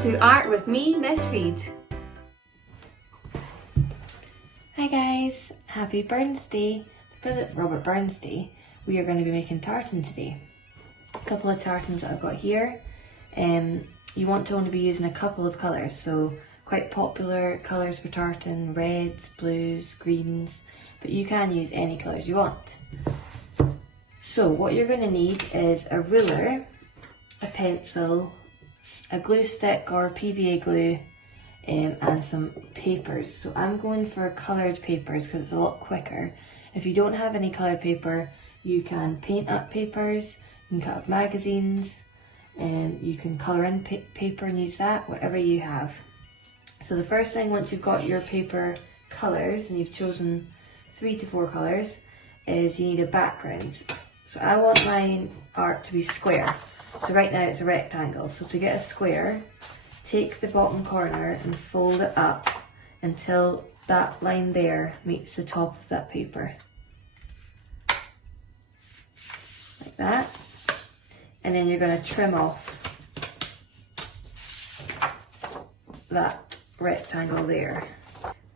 to Art with me, Miss Reid. Hi guys, happy Burns Day. Because it's Robert Burns Day, we are going to be making tartan today. A couple of tartans that I've got here. You want to only be using a couple of colours, so quite popular colours for tartan, reds, blues, greens, but you can use any colours you want. So what you're going to need is a ruler, a pencil, a glue stick or PVA glue, and some papers. So I'm going for coloured papers because it's a lot quicker. If you don't have any coloured paper, you can paint up papers, you can cut up magazines, and you can colour in paper and use that, whatever you have. So the first thing, once you've got your paper colours and you've chosen 3 to 4 colours, is you need a background. So I want my art to be square. So right now it's a rectangle. So to get a square, take the bottom corner and fold it up until that line there meets the top of that paper. Like that. And then you're going to trim off that rectangle there.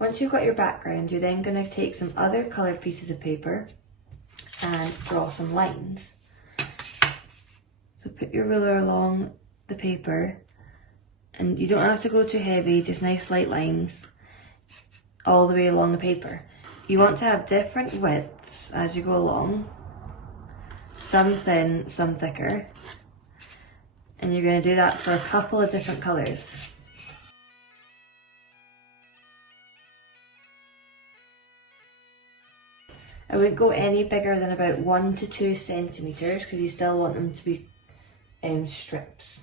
Once you've got your background, you're then going to take some other coloured pieces of paper and draw some lines. So put your ruler along the paper, and you don't have to go too heavy, just nice light lines all the way along the paper. You want to have different widths as you go along, some thin, some thicker, and you're going to do that for a couple of different colours. I wouldn't go any bigger than about 1 to 2 centimetres because you still want them to be strips.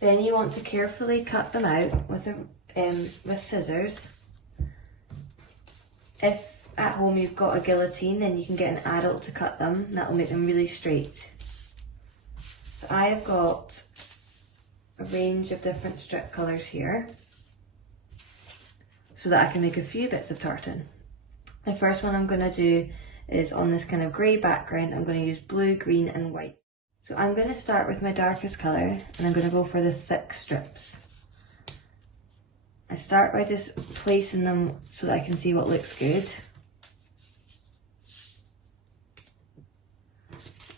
Then you want to carefully cut them out with scissors. If at home you've got a guillotine, then you can get an adult to cut them. That will make them really straight. So I have got a range of different strip colours here, so that I can make a few bits of tartan. The first one I'm going to do is on this kind of grey background. I'm going to use blue, green and white. So I'm going to start with my darkest colour and I'm going to go for the thick strips. I start by just placing them so that I can see what looks good.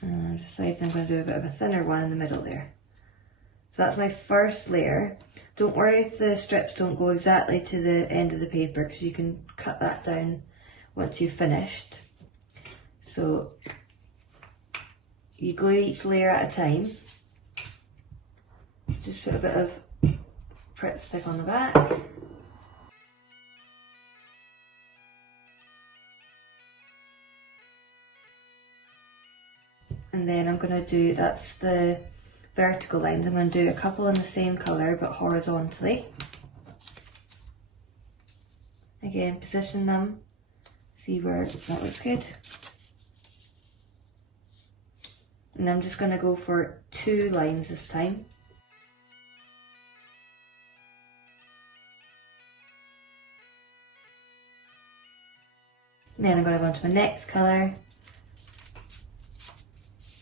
And I decide I'm going to do a bit of a thinner one in the middle there. So that's my first layer. Don't worry if the strips don't go exactly to the end of the paper because you can cut that down once you've finished. So you glue each layer at a time. Just put a bit of Pritt stick on the back. And then I'm going to do, that's the vertical lines, I'm going to do a couple in the same colour but horizontally. Again, position them, see where that looks good. And I'm just going to go for 2 lines this time. And then I'm going to go into my next colour.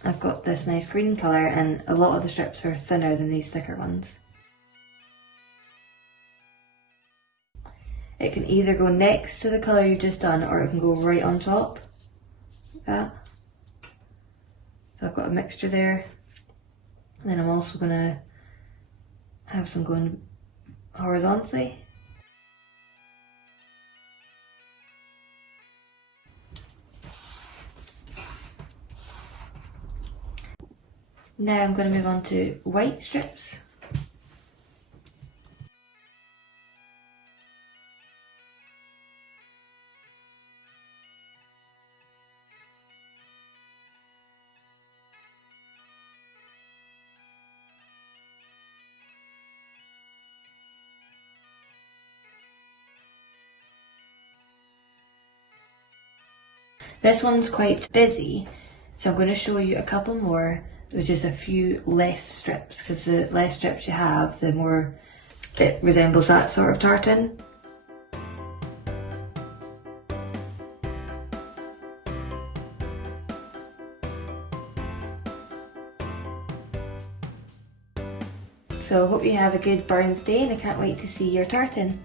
I've got this nice green colour and a lot of the strips are thinner than these thicker ones. It can either go next to the colour you've just done or it can go right on top, like that. So I've got a mixture there. And then I'm also going to have some going horizontally. Now I'm going to move on to white strips. This one's quite busy, so I'm going to show you a couple more with just a few less strips, because the less strips you have, the more it resembles that sort of tartan. So I hope you have a good Burns Day and I can't wait to see your tartan.